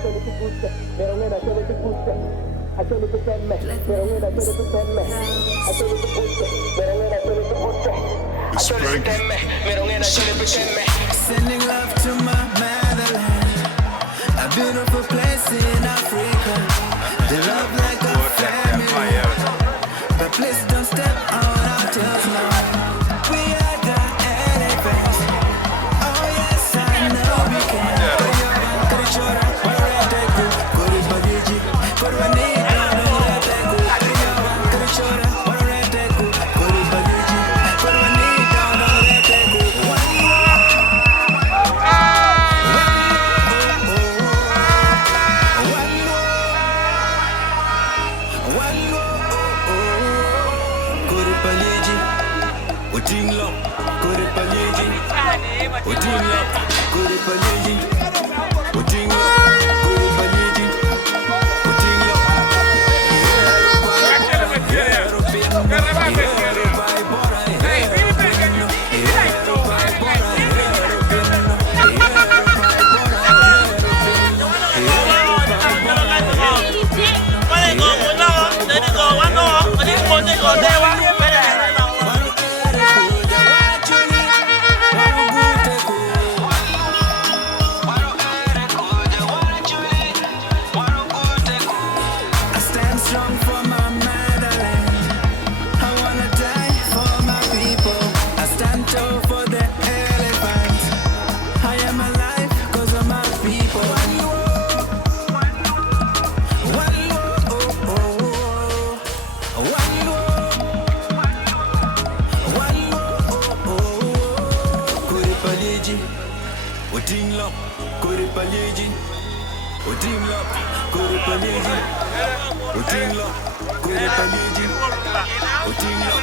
Acheni tukuste, merongena acheni tukuste. Acheni tutemme, merongena acheni tutemme. Acheni tukuste, merongena acheni tukuste. Acheni tutemme, merongena acheni tutemme. Sending love to my motherland, a beautiful place in Africa. They love like a family, but please don't step on our toes now. We are the elephants. Oh yes, I know we can. Karichora, Warete, Kori Bagiji, Korwanita, Warete, Karichora, Warete, Kori Bagiji, Korwanita, Warete, Udinglo, Kore Paliji, Udinglo, Kore Paliji, Udinglo, Kore Paliji, Udinglo. Strong for my motherland. I wanna die for my people. I stand tall for the elephants. I am alive cause of my people. One war, one war. Kore Paliji, Udinglo, Kore Paliji, Udinglo, Kore Paliji. Udinglo, Kore Paliji, Udinglo,